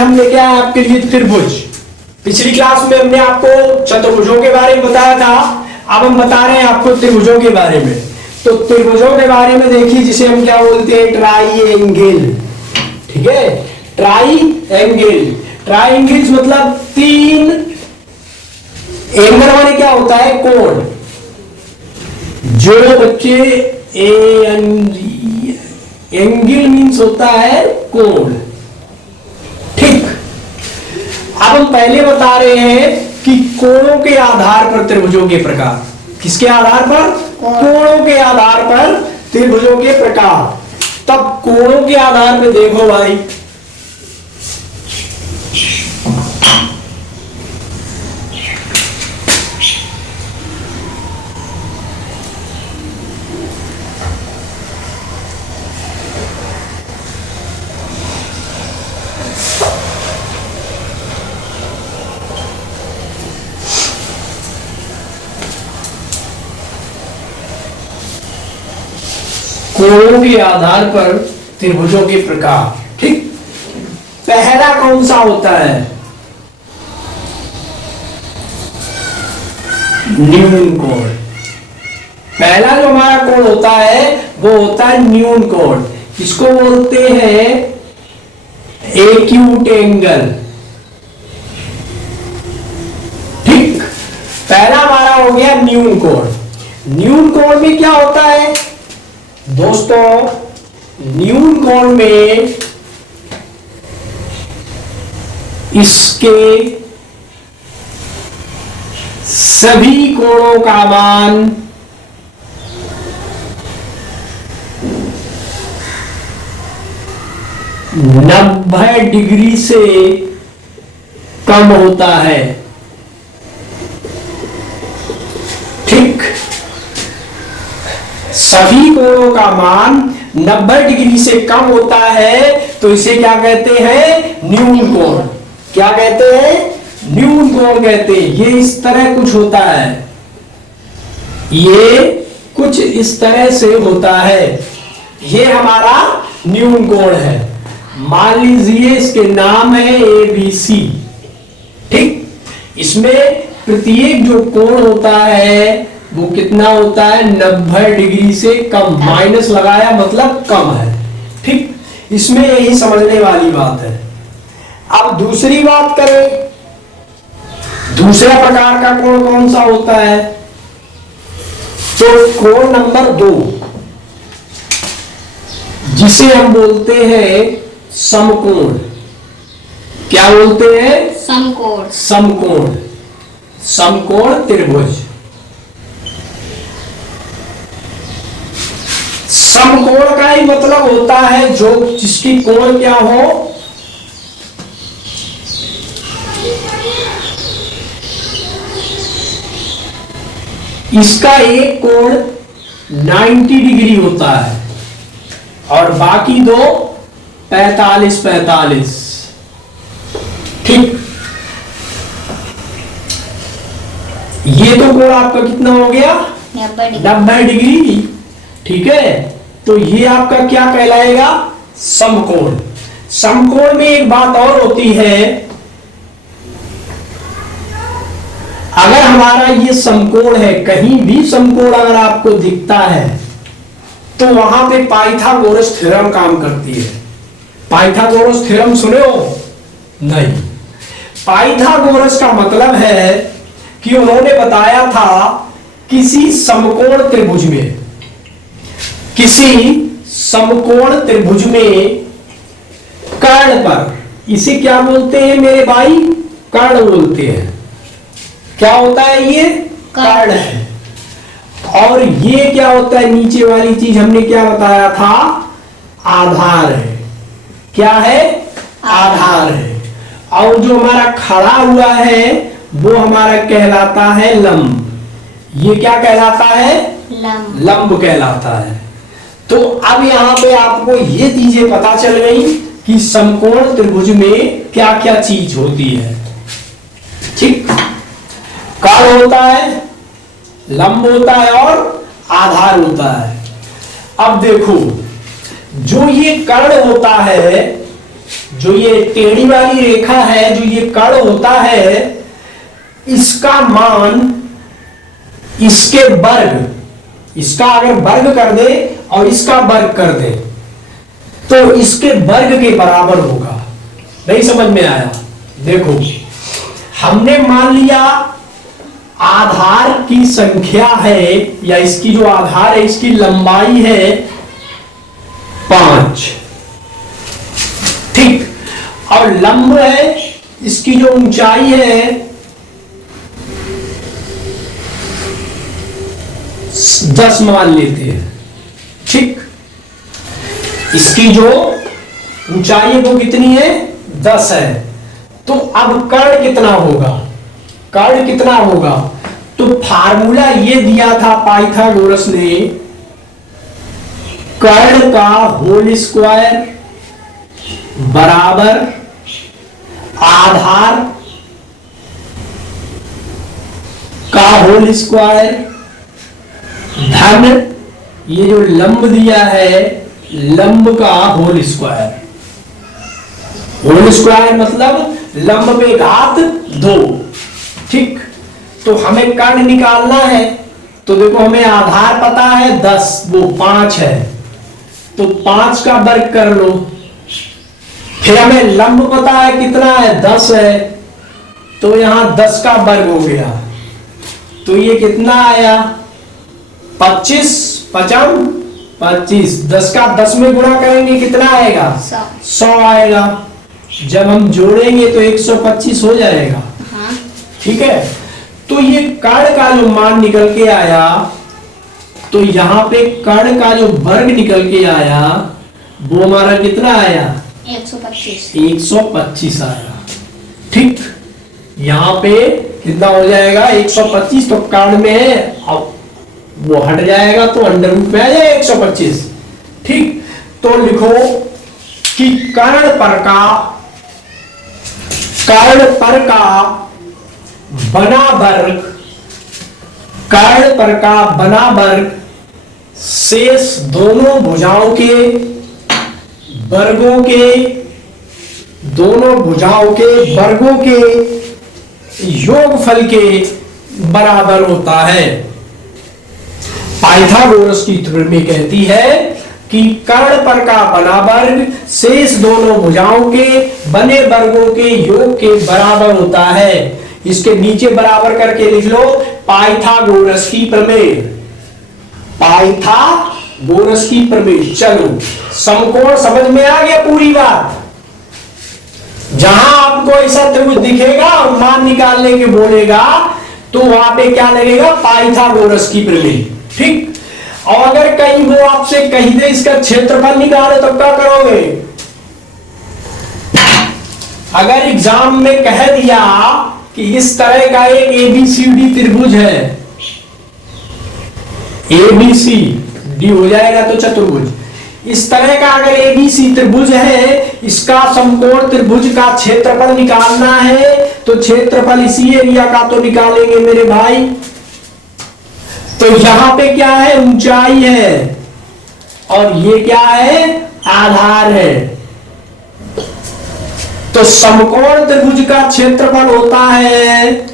हम लेके आए आपके लिए त्रिभुज। पिछली क्लास में हमने आपको चतुर्भुजों के बारे में बताया था, अब हम बता रहे हैं आपको त्रिभुजों के बारे में। तो त्रिभुजों के बारे में देखिए, जिसे हम क्या बोलते हैं, ट्राइएंगल। ठीक है, ट्राइएंगल। ट्राइएंगल्स मतलब तीन, एंगल माने क्या होता है, कोण। जो बच्चे एंगल मीन्स होता है कोण। ठीक, अब हम पहले बता रहे हैं कि कोणों के आधार पर त्रिभुजों के प्रकार। किसके आधार पर? कोणों के आधार पर त्रिभुजों के प्रकार। तब कोणों के आधार पर देखो भाई, कोणों के आधार पर त्रिभुजों के प्रकार। ठीक, पहला कौन सा होता है? न्यून कोण। पहला जो हमारा कोण होता है वो होता है न्यून कोण। इसको बोलते हैं एक्यूट एंगल। ठीक, पहला हमारा हो गया न्यून कोण। न्यून कोण में क्या होता है दोस्तों? न्यून कोण में इसके सभी कोणों का मान 90 डिग्री से कम होता है। ठीक, सभी कोणों का मान 90 डिग्री से कम होता है, तो इसे क्या कहते हैं? न्यून कोण। क्या कहते हैं? न्यून कोण कहते हैं। ये इस तरह कुछ होता है, ये कुछ इस तरह से होता है। ये हमारा न्यून कोण है। मान लीजिए इसके नाम है ABC। ठीक, इसमें प्रत्येक जो कोण होता है वो कितना होता है? 90 डिग्री से कम। माइनस लगाया मतलब कम है। ठीक, इसमें यही समझने वाली बात है। अब दूसरी बात करें, दूसरा प्रकार का कोण कौन सा होता है? तो कोण नंबर 2, जिसे हम बोलते हैं समकोण। क्या बोलते हैं? समकोण। समकोण, समकोण त्रिभुज। समकोण का ही मतलब होता है जो जिसकी कोण क्या हो, इसका एक कोण 90 डिग्री होता है और बाकी दो 45-45। ठीक, ये तो कोण आपका कितना हो गया? 90 डिग्री। ठीक है, तो ये आपका क्या कहलाएगा? समकोण। समकोण में एक बात और होती है, अगर हमारा ये समकोण है, कहीं भी समकोण अगर आपको दिखता है तो वहां पे पाइथागोरस थ्योरम काम करती है। पाइथागोरस थ्योरम सुने हो? नहीं। पाइथागोरस का मतलब है कि उन्होंने बताया था किसी समकोण त्रिभुज में, किसी समकोण त्रिभुज में कर्ण पर, इसे क्या बोलते हैं मेरे भाई? कर्ण बोलते हैं। क्या होता है? ये कर्ण है। और ये क्या होता है? नीचे वाली चीज हमने क्या बताया था? आधार है। क्या है? आधार है। और जो हमारा खड़ा हुआ है वो हमारा कहलाता है लंब। ये क्या कहलाता है? लंब। लंब कहलाता है। तो अब यहां पे आपको ये चीजें पता चल गई कि समकोण त्रिभुज में क्या क्या चीज होती है। ठीक, कर्ण होता है, लंब होता है और आधार होता है। अब देखो, जो ये कर्ण होता है जो ये टेढ़ी वाली रेखा है, जो ये कर्ण होता है, इसका मान इसके वर्ग, इसका अगर वर्ग कर दे और इसका वर्ग कर दे तो इसके वर्ग के बराबर होगा। नहीं समझ में आया? देखो, हमने मान लिया आधार की संख्या है, या इसकी जो आधार है इसकी लंबाई है 5, ठीक, और लंब है, इसकी जो ऊंचाई है 10 मान लेते हैं, ठीक। इसकी जो ऊंचाई है वो कितनी है? 10 है। तो अब कर्ण कितना होगा? कर्ण कितना होगा? तो फार्मूला ये दिया था पाइथागोरस ने, कर्ण का होल स्क्वायर बराबर आधार का होल स्क्वायर धन ये जो लंब दिया है लंब का होल स्क्वायर। होल स्क्वायर मतलब लंब पे घात 2, ठीक। तो हमें कर्ण निकालना है, तो देखो हमें आधार पता है 10, वो 5 है, तो 5 का वर्ग कर लो। फिर हमें लंब पता है कितना है? 10 है, तो यहां 10 का वर्ग हो गया, तो ये कितना आया? 25, 25, 10 का 10 में गुणा करेंगे कितना आएगा? 100 आएगा। जब हम जोड़ेंगे तो 125 हो जाएगा, ठीक है। तो ये कर्ण का जो मान निकल के आया, तो यहां पे कर्ण का जो वर्ग निकल के आया वो हमारा कितना आया? 125 आया, ठीक। यहां पे कितना हो जाएगा? 125, तो कर्ण में है, अब वो हट जाएगा तो अंडर रूट में आ जाएगा 125, ठीक। तो लिखो कि कर्ण पर का बना वर्ग, कर्ण पर का बना वर्ग शेष दोनों भुजाओं के वर्गों के, दोनों भुजाओं के वर्गों के योगफल के बराबर होता है। पाइथागोरस की थ्योरम कहती है कि कर्ण पर का बना वर्ग शेष दोनों भुजाओं के बने वर्गों के योग के बराबर होता है। इसके नीचे बराबर करके लिख लो पाइथागोरस की प्रमेय, पाइथागोरस की प्रमेय। चलो, समकोण समझ में आ गया पूरी बात? जहां आपको ऐसा त्रिभुज दिखेगा और मान निकालने के बोलेगा तो वहां पे क्या लगेगा? पाइथागोरस की प्रमेय, ठीक। और अगर कहीं वो आपसे कही दे इसका क्षेत्रफल निकालो तो क्या करोगे? अगर एग्जाम में कह दिया कि इस तरह का एक ABCD त्रिभुज है, ABCD हो जाएगा तो चतुर्भुज, इस तरह का अगर ABC त्रिभुज है, इसका समकोण त्रिभुज का क्षेत्रफल निकालना है तो क्षेत्रफल इसी एरिया का तो निकालेंगे मेरे भाई। तो यहां पे क्या है? ऊंचाई है, और ये क्या है? आधार है। तो समकोण त्रिभुज का क्षेत्रफल होता है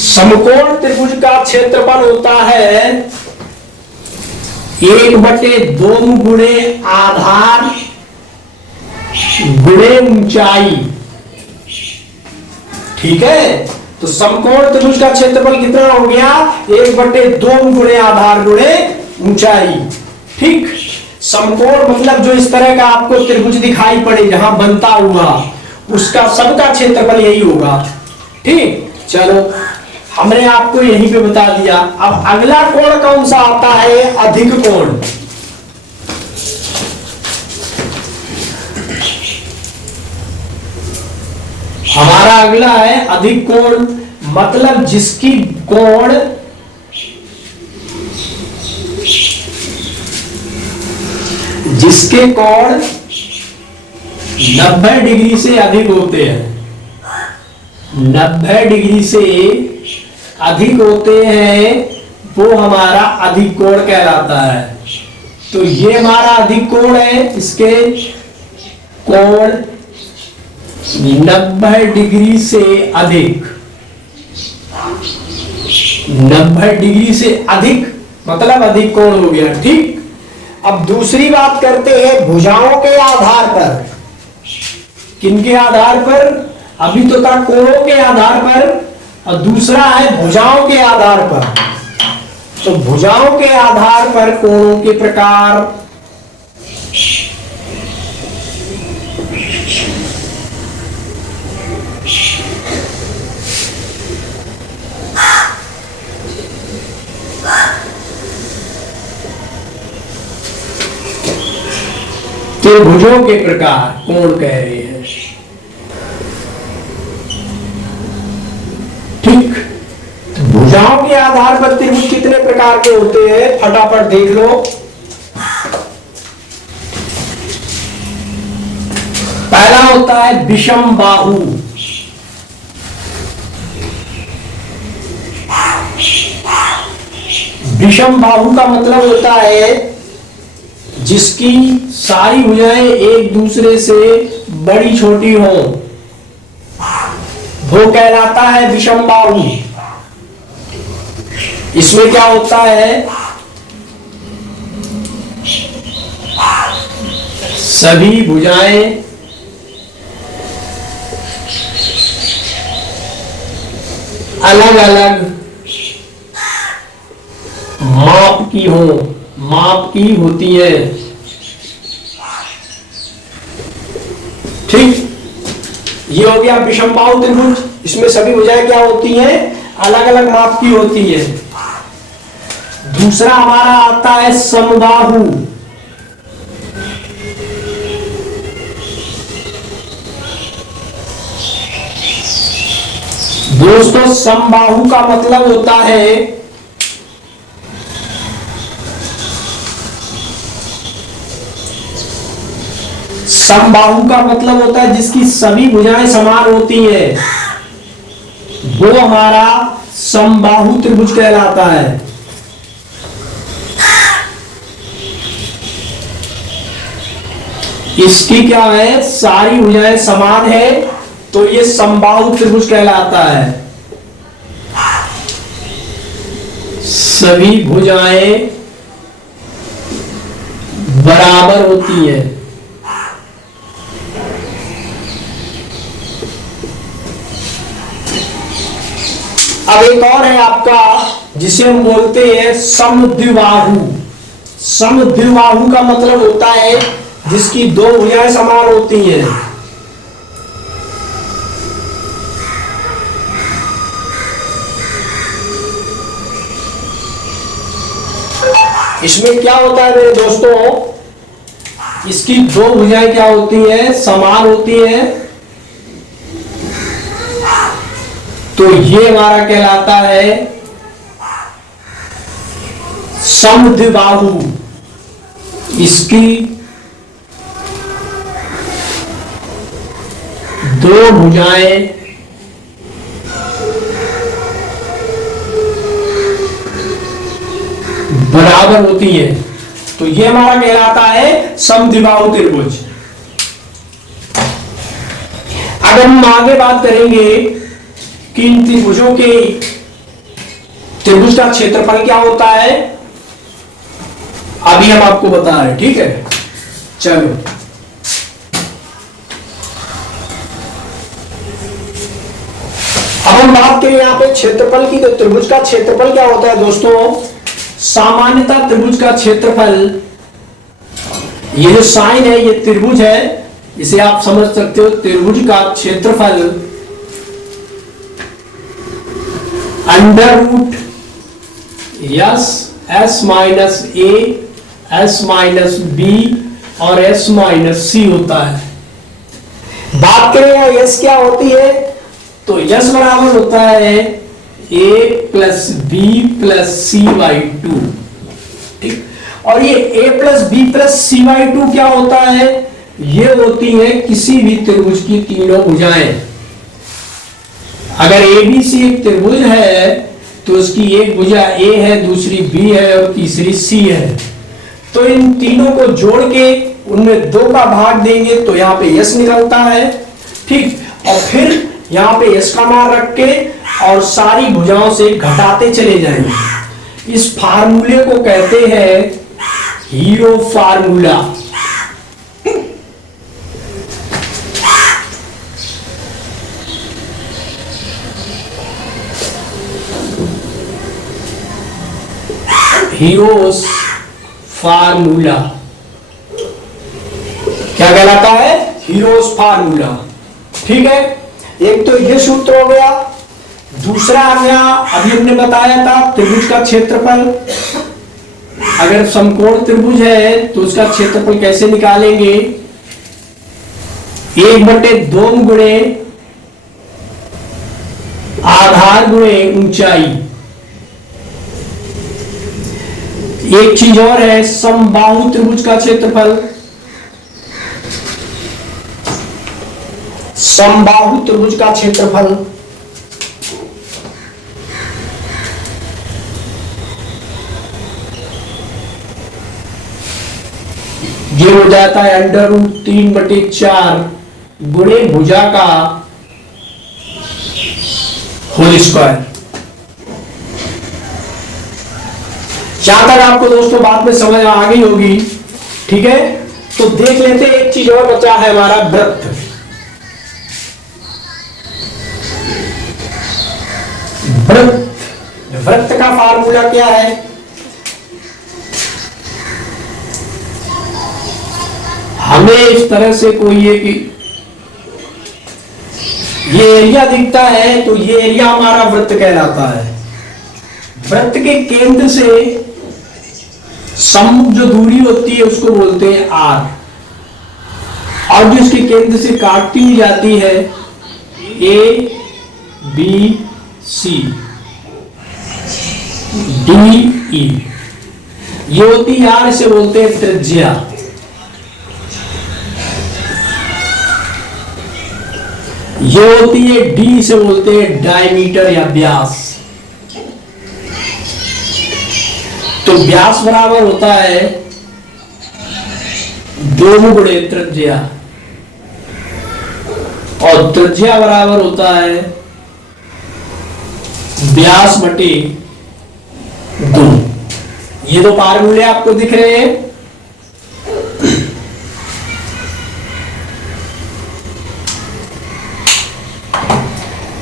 समकोण त्रिभुज का क्षेत्रफल होता है 1/2 गुणे आधार गुणे ऊंचाई, ठीक है। तो समकोण त्रिभुज का क्षेत्रफल कितना हो गया? 1/2 गुणे आधार गुणे ऊंचाई, ठीक। समकोण मतलब जो इस तरह का आपको त्रिभुज दिखाई पड़े जहां बनता हुआ, उसका सबका क्षेत्रफल यही होगा, ठीक। चलो, हमने आपको यहीं पे बता दिया। अब अगला कोण कौन सा आता है? अधिक कोण। हमारा अगला है अधिक कोण, मतलब जिसकी कोण जिसके कोण 90 डिग्री से अधिक होते हैं, 90 डिग्री से अधिक होते हैं, वो हमारा अधिक कोण कहलाता है। तो ये हमारा अधिक कोण है, इसके कोण 90 डिग्री से अधिक, 90 डिग्री से अधिक मतलब अधिक कोण हो गया। ठीक, अब दूसरी बात करते हैं भुजाओं के आधार पर। किनके आधार पर? अभी तो था कोणों के आधार पर, और दूसरा है भुजाओं के आधार पर। तो भुजाओं के आधार पर कोणों के प्रकार। त्रिभुजों के प्रकार कोण कह रहे हैं। ठीक, तो भुजाओं के आधार पर त्रिभुज कितने प्रकार के होते हैं, फटाफट देख लो। पहला होता है विषम बाहु। विषम बाहु का मतलब होता है जिसकी सारी भुजाएं एक दूसरे से बड़ी छोटी हो, वो कहलाता है विषम बाहु। इसमें क्या होता है, सभी भुजाएं अलग अलग माप की होती है। ठीक, ये हो गया विषम बाहु त्रिभुज। इसमें सभी भुजाएं क्या होती हैं, अलग अलग माप की होती है। दूसरा हमारा आता है समबाहु। दोस्तों समबाहु का मतलब होता है समबाहु का मतलब होता है जिसकी सभी भुजाएं समान होती हैं, वो हमारा समबाहु त्रिभुज कहलाता है। इसकी क्या है, सारी भुजाएं समान है, तो ये समबाहु त्रिभुज कहलाता है। सभी भुजाएं बराबर होती है। अब एक और है आपका जिसे हम बोलते हैं समद्विबाहु। समद्विबाहु का मतलब होता है जिसकी दो भुजाएं समान होती हैं। इसमें क्या होता है मेरे दोस्तों, इसकी दो भुजाएं क्या होती हैं, समान होती हैं, तो ये हमारा कहलाता है समद्विबाहु। इसकी दो भुजाएं बराबर होती है, तो ये हमारा कहलाता है समद्विबाहु त्रिभुज। अगर हम आगे बात करेंगे कि इन त्रिभुजों के त्रिभुज का क्षेत्रफल क्या होता है, अभी हम आपको बता रहे हैं। ठीक है, चलो अब हम बात करें यहां पे क्षेत्रफल की। तो त्रिभुज का क्षेत्रफल क्या होता है दोस्तों, सामान्यतः त्रिभुज का क्षेत्रफल, ये जो साइन है ये त्रिभुज है, इसे आप समझ सकते हो। त्रिभुज का क्षेत्रफल अंडर रूट एस माइनस ए, एस माइनस बी और एस माइनस सी होता है। बात करें यहाँ यस क्या होती है, तो यस बराबर होता है A plus B plus C by two. ठीक, और ये A plus B plus C by two क्या होता है, ये होती है किसी भी त्रिभुज की तीनों भुजाएं। अगर एबीसी एक त्रिभुज है तो उसकी एक भुजा ए है, दूसरी बी है और तीसरी सी है। तो इन तीनों को जोड़ के उनमें 2 का भाग देंगे तो यहाँ पे यस निकलता है। ठीक, और फिर यहाँ पे यस का मान रख के और सारी भुजाओं से घटाते चले जाएंगे। इस फार्मूले को कहते हैं हीरो फार्मूला। हीरोस फार्मूला क्या कहलाता है? Heroes formula. ठीक है, एक तो ये सूत्र हो गया। दूसरा आ गया, अभी हमने बताया था त्रिभुज का क्षेत्रफल। अगर समकोण त्रिभुज है तो उसका क्षेत्रफल कैसे निकालेंगे? 1/2 गुणे आधार गुणे ऊंचाई। एक चीज और है, समबाहु त्रिभुज का क्षेत्रफल। समबाहु त्रिभुज का क्षेत्रफल ये हो जाता है √3/4 गुणे भुजा का होल स्क्वायर। जहां तक आपको दोस्तों बात में समझ आ गई होगी। ठीक है, तो देख लेते हैं, एक चीज और बचा है हमारा, वृत्त। वृत्त का फार्मूला क्या है? हमें इस तरह से कोई ये एरिया दिखता है तो ये एरिया हमारा वृत्त कहलाता है। वृत्त के केंद्र से सम जो दूरी होती है उसको बोलते हैं आर, और जो इसके केंद्र से काटती हुई जाती है A B C D E, ये होती है आर, इसे बोलते हैं त्रिज्या। ये होती है डी, से बोलते हैं डायमीटर या व्यास। तो व्यास बराबर होता है 2 गुणे त्रिज्या, और त्रिज्या बराबर होता है व्यास बटे 2। ये दो फार्मूले आपको दिख रहे हैं।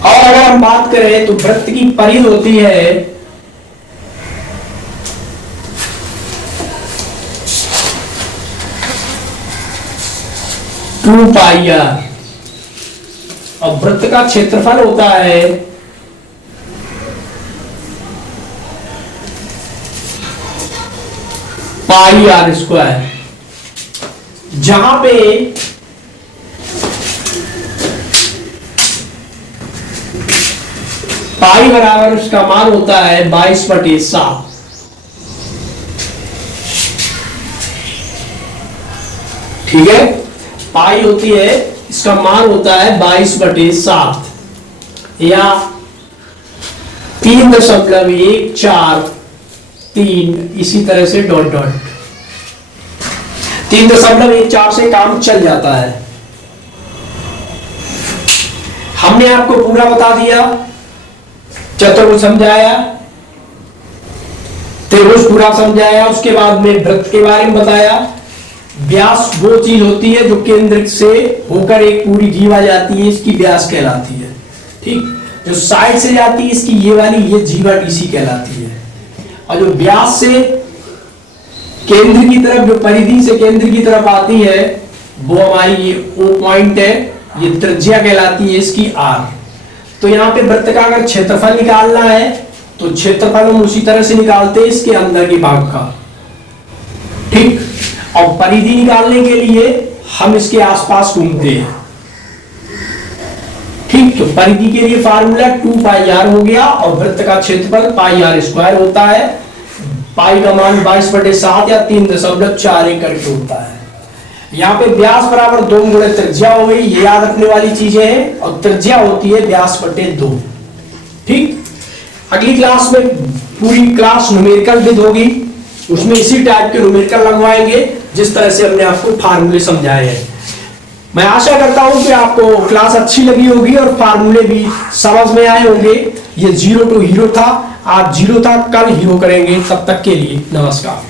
और अगर हम बात करें तो वृत्त की परिधि होती है 2πr, और वृत्त का क्षेत्रफल होता है πr², जहां पे पाई बराबर उसका मान होता है 22/7। ठीक है, पाई होती है, इसका मान होता है 22/7 या 3.143, इसी तरह से डॉट डॉट 3.14 से काम चल जाता है। हमने आपको पूरा बता दिया, चतुर्भुज समझाया, त्रिभुज पूरा समझाया, उसके बाद में वृत्त के बारे में बताया। व्यास वो चीज होती है जो केंद्र से होकर एक पूरी जीवा जाती है, इसकी व्यास कहलाती है। ठीक, जो साइड से जाती है इसकी ये वाली, ये जीवा डीसी कहलाती है। और जो व्यास से केंद्र की तरफ, जो परिधि से केंद्र की तरफ आती है, वो हमारी ये ओ पॉइंट है, ये त्रिज्या कहलाती है इसकी आर। तो यहाँ पे वृत्त का अगर क्षेत्रफल निकालना है तो क्षेत्रफल हम उसी तरह से निकालते हैं इसके अंदर के भाग का। ठीक, और परिधि निकालने के लिए हम इसके आसपास घूमते हैं। ठीक, तो परिधि के लिए फार्मूला 2πr हो गया, और वृत्त का क्षेत्रफल πr² होता है। पाई का मान 22/7 या 3.41 करके होता है। यहाँ पे व्यास बराबर 2 गुणे त्रिज्या हो गई, ये याद रखने वाली चीजें हैं, और त्रिज्या होती है व्यास बटे 2। ठीक, अगली क्लास में पूरी क्लास न्यूमेरिकल विद होगी, उसमें इसी टाइप के न्यूमेरिकल लगवाएंगे जिस तरह से हमने आपको फार्मूले समझाए हैं। मैं आशा करता हूं कि आपको क्लास अच्छी लगी होगी और फार्मूले भी समझ में आए होंगे। ये 0 to हीरो था, आज 0 था, कल हीरो करेंगे। तब तक के लिए नमस्कार।